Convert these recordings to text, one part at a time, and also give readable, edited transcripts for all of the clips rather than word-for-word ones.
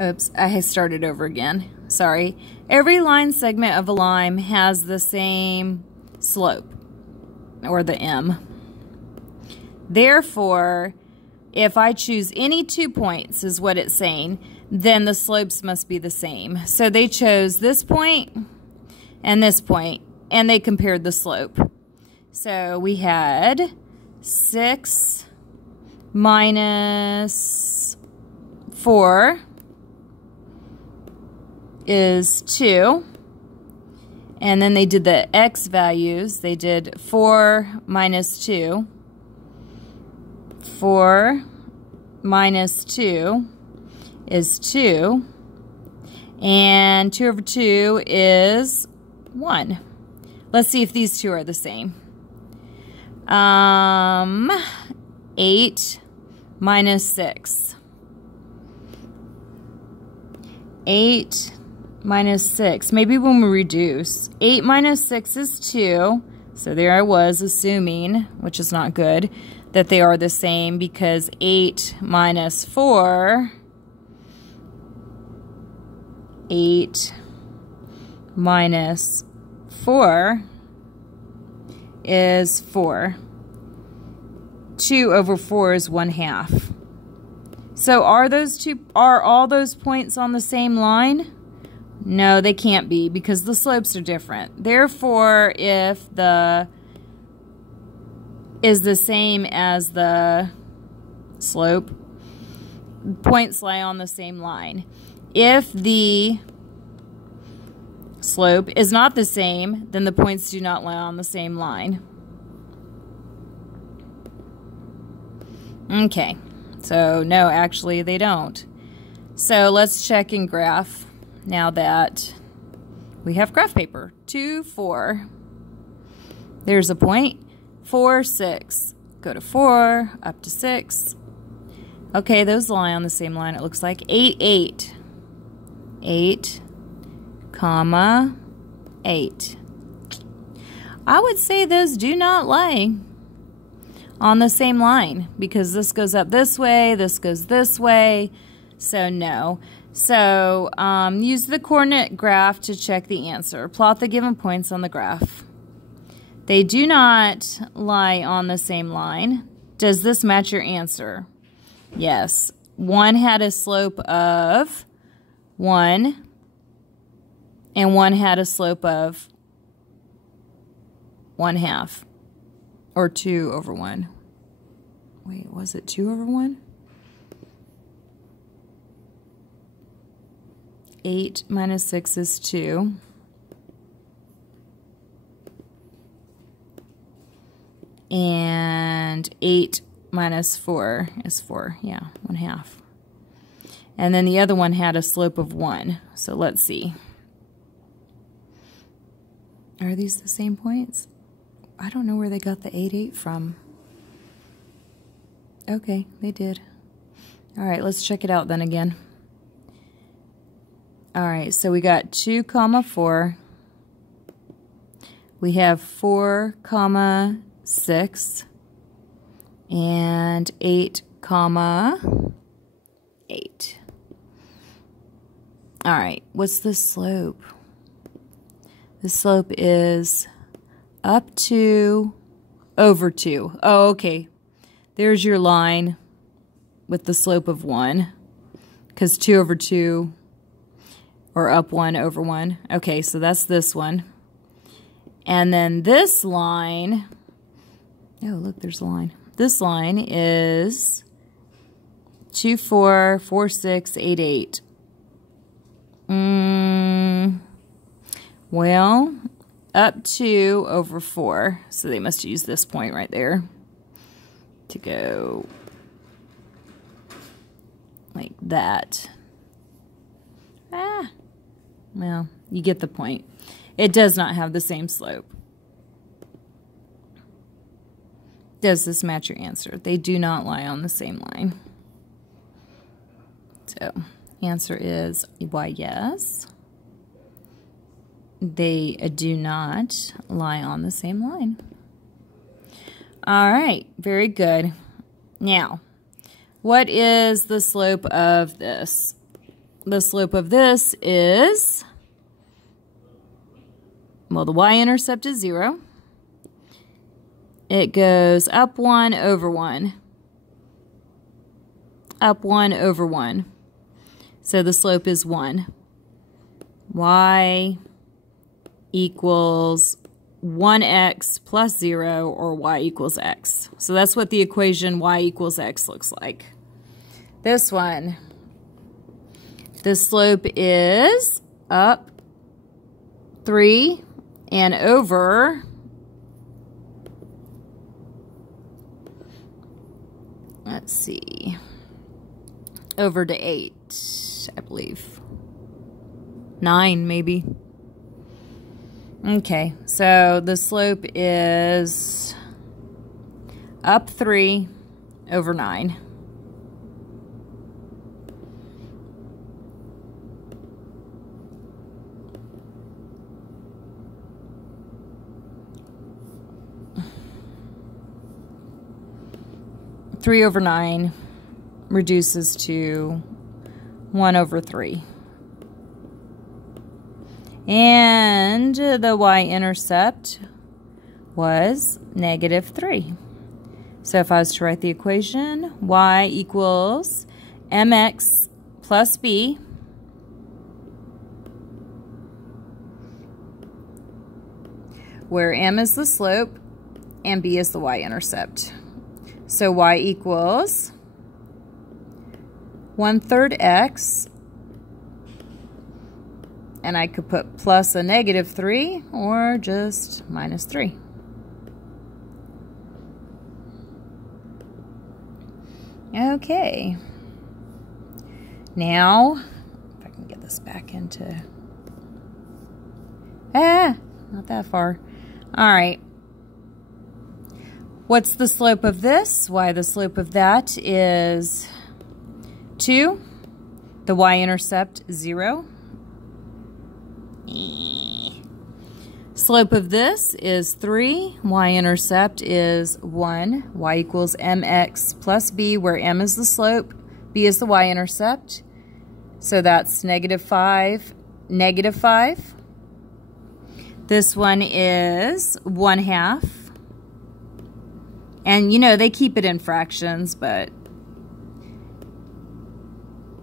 Oops, I started over again. Sorry. Every line segment of a line has the same slope, or the M. Therefore, if I choose any 2 points, is what it's saying, then the slopes must be the same. So they chose this point and this point, and they compared the slope. So we had 6 minus 4 is 2. And then they did the x values. They did 4 minus 2. 4 minus 2 is 2. And 2 over 2 is 1. Let's see if these two are the same. 8 minus 6. 8 minus 6. Maybe when we reduce. 8 minus 6 is 2. So there I was assuming, which is not good, that they are the same, because 8 minus 4, 8 minus 4 is 4. 2 over 4 is 1/2. So are all those points on the same line? No, they can't be, because the slopes are different. Therefore, if the is the same as the slope, points lie on the same line. If the slope is not the same, then the points do not lie on the same line. Okay, so no, actually they don't. So let's check in graph now that we have graph paper. 2, 4. There's a point. 4, 6. Go to 4, up to 6. Okay, those lie on the same line, it looks like. 8, 8. 8, comma, 8. I would say those do not lie on the same line, because this goes up this way, this goes this way, so no. So use the coordinate graph to check the answer. Plot the given points on the graph. They do not lie on the same line. Does this match your answer? Yes. One had a slope of 1, and one had a slope of 1/2, or 2 over 1. Wait, was it 2 over 1? 8 minus 6 is 2. And 8 minus 4 is 4. Yeah, 1/2. And then the other one had a slope of 1. So let's see. Are these the same points? I don't know where they got the 8, 8 from. Okay, they did. All right, let's check it out then again. All right, so we got 2, 4. We have 4, 6. And 8, 8. All right, what's the slope? The slope is up 2 over 2. Oh, okay. There's your line with the slope of 1, because 2 over 2, or up 1 over 1. Okay, so that's this one. And then this line, oh, look, there's a line. This line is 2, 4, 4, 6, 8, 8. Well, up 2 over 4. So they must use this point right there to go like that. Well, you get the point. It does not have the same slope. Does this match your answer? They do not lie on the same line. So, answer is why yes. They do not lie on the same line. All right, very good. Now, what is the slope of this? the slope of this is, well, the y-intercept is 0. It goes up 1 over 1. Up 1 over 1. So the slope is 1. Y equals 1x plus 0, or y equals x. So that's what the equation y equals x looks like. This one, the slope is up 3 and over, let's see, over to 8, I believe. 9, maybe. Okay, so the slope is up 3 over 9. Three over 9 reduces to 1 over 3. And the y-intercept was -3. So if I was to write the equation, y equals mx plus b, where m is the slope and b is the y-intercept. So y equals 1/3 x, and I could put plus a -3 or just -3. Okay. Now, if I can get this back into... not that far. All right. What's the slope of this? Why, the slope of that is 2. The y-intercept, 0. Slope of this is 3. Y-intercept is 1. Y equals mx plus b, where m is the slope, b is the y-intercept. So that's -5, -5. This one is 1/2. And you know, they keep it in fractions, but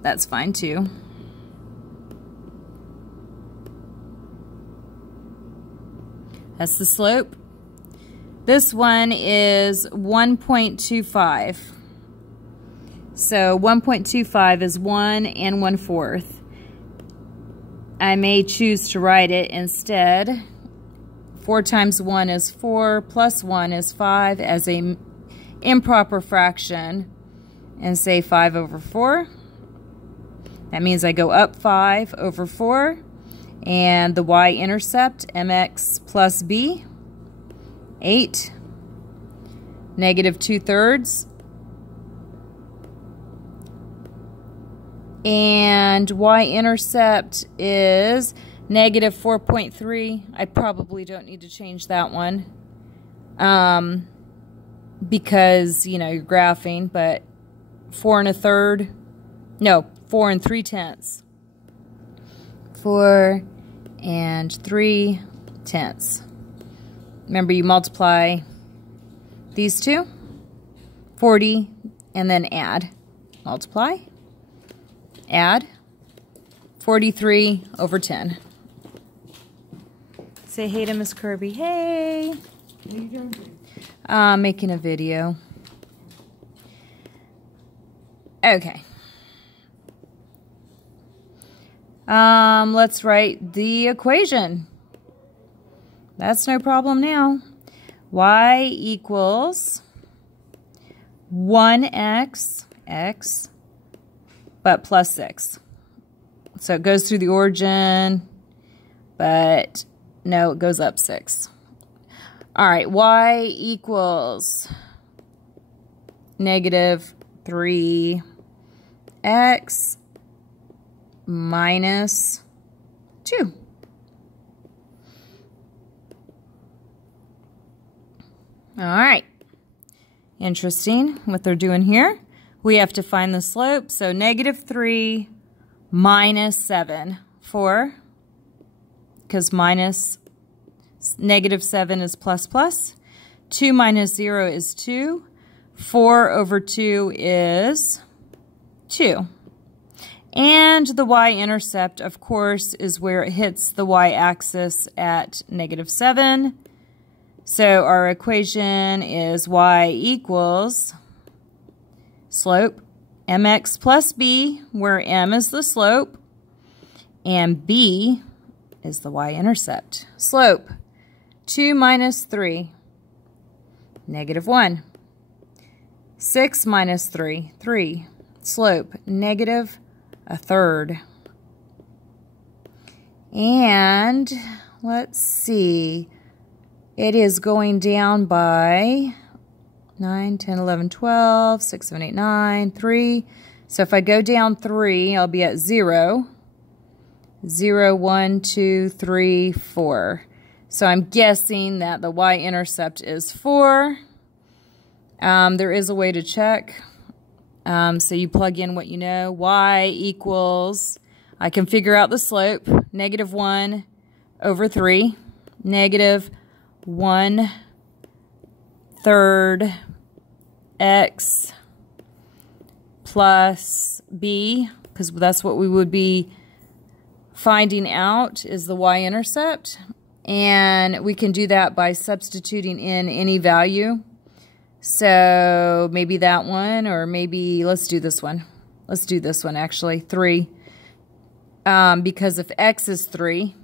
that's fine too. That's the slope. This one is 1.25. So 1.25 is 1 and 1/4. I may choose to write it instead. 4 times 1 is 4, plus 1 is 5 as an improper fraction, and say 5 over 4. That means I go up 5 over 4. And the y-intercept, mx plus b, 8, -2/3. And y-intercept is -4.3. I probably don't need to change that one because, you know, you're graphing, but 4 3/3. No, 4 3/10. 4 3/10. Remember, you multiply these two, 40, and then add. Multiply, add, 43 over 10. Say hey to Miss Kirby. Hey. What are you doing? Making a video. Okay. Let's write the equation. That's no problem now. Y equals 1x, x, but plus 6. So it goes through the origin, but no, it goes up 6. All right, y equals -3x minus 2. All right. Interesting what they're doing here. We have to find the slope. So -3 minus 7. 4, because negative 7 is plus plus. 2 minus 0 is 2. 4 over 2 is 2. And the y-intercept, of course, is where it hits the y-axis at negative 7. So our equation is y equals slope mx plus b, where m is the slope, and b is the y-intercept. Slope, 2 minus 3, negative 1. 6 minus 3, 3. Slope, negative a third. And let's see, it is going down by 9, 10, 11, 12, 6, 7, 8, 9, 3. So if I go down 3, I'll be at 0. 0, 1, 2, 3, 4. So I'm guessing that the y-intercept is 4. There is a way to check. So you plug in what you know. Y equals, I can figure out the slope, negative 1 over 3. Negative 1/3 x plus b, because that's what we would be finding out is the y-intercept. And we can do that by substituting in any value. So maybe that one, or maybe let's do this one. Let's do this one actually, 3. Because if x is 3,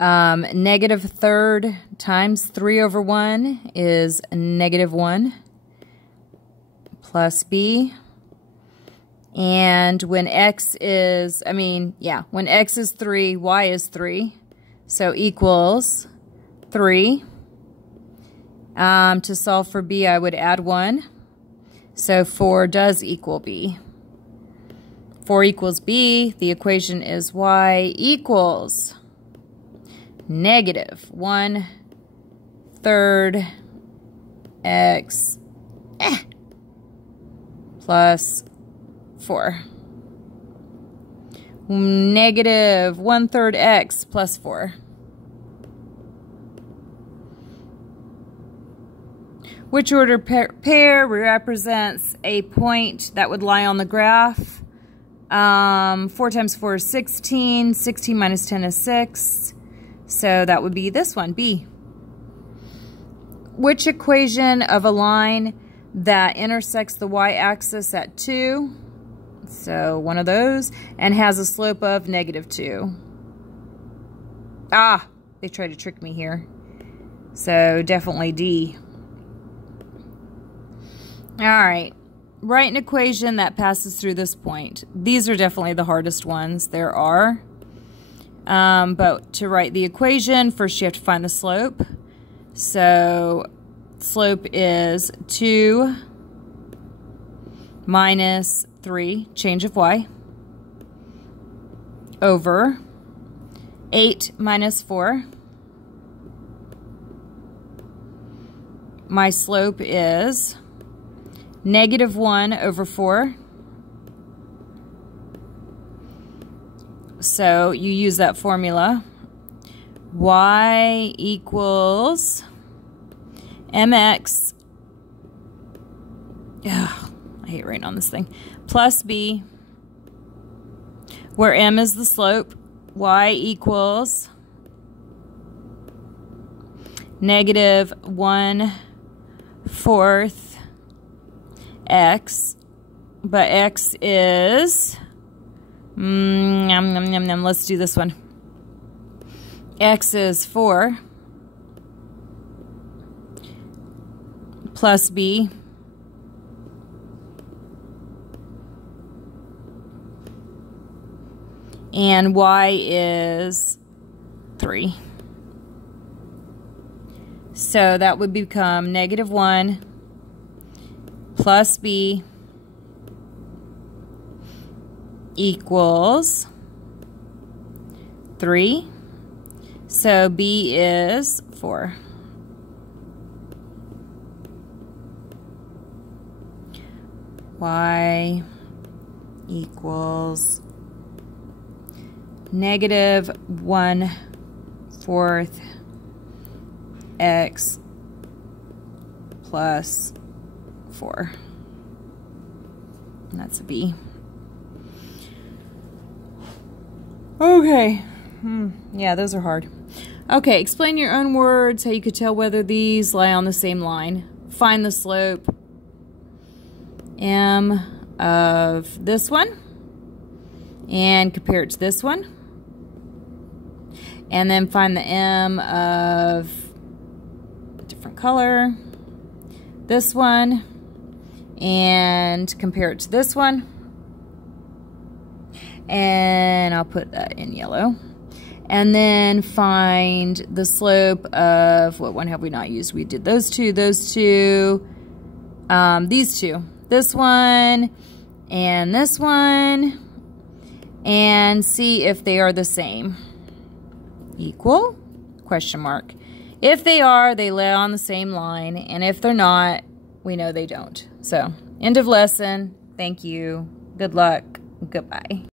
negative third times 3 over 1 is negative 1 plus b. And when x is, when x is 3, y is 3. So equals 3. To solve for b, I would add 1. So 4 does equal b. 4 equals b. The equation is y equals negative 1/3 x plus 4. Negative 1/3 x plus 4. Which order pair represents a point that would lie on the graph? 4 times 4 is 16. 16 minus 10 is 6. So that would be this one, B. Which equation of a line that intersects the y-axis at 2, so one of those, and has a slope of negative 2? Ah, they tried to trick me here. So definitely D. All right, write an equation that passes through this point. These are definitely the hardest ones there are. But to write the equation, first you have to find the slope. So slope is 2 minus 3, change of y, over 8 minus 4. My slope is negative 1 over 4. So you use that formula. Y equals mx, I hate writing on this thing, plus b, where m is the slope. Y equals negative 1/4 x, but x is let's do this one. X is 4 plus b, and y is 3. So that would become negative 1 plus b equals 3. So b is 4. y equals -1/4 x plus 4. And that's a B. Okay. Yeah, those are hard. Okay, explain your own words how you could tell whether these lie on the same line. Find the slope m of this one and compare it to this one. And then find the m of a different color, this one, and compare it to this one. And I'll put that in yellow. And then find the slope of, what one have we not used? We did those two, these two, this one, and this one, and see if they are the same. Equal? Question mark. If they are, they lay on the same line, and if they're not, we know they don't. So, end of lesson. Thank you. Good luck. Goodbye.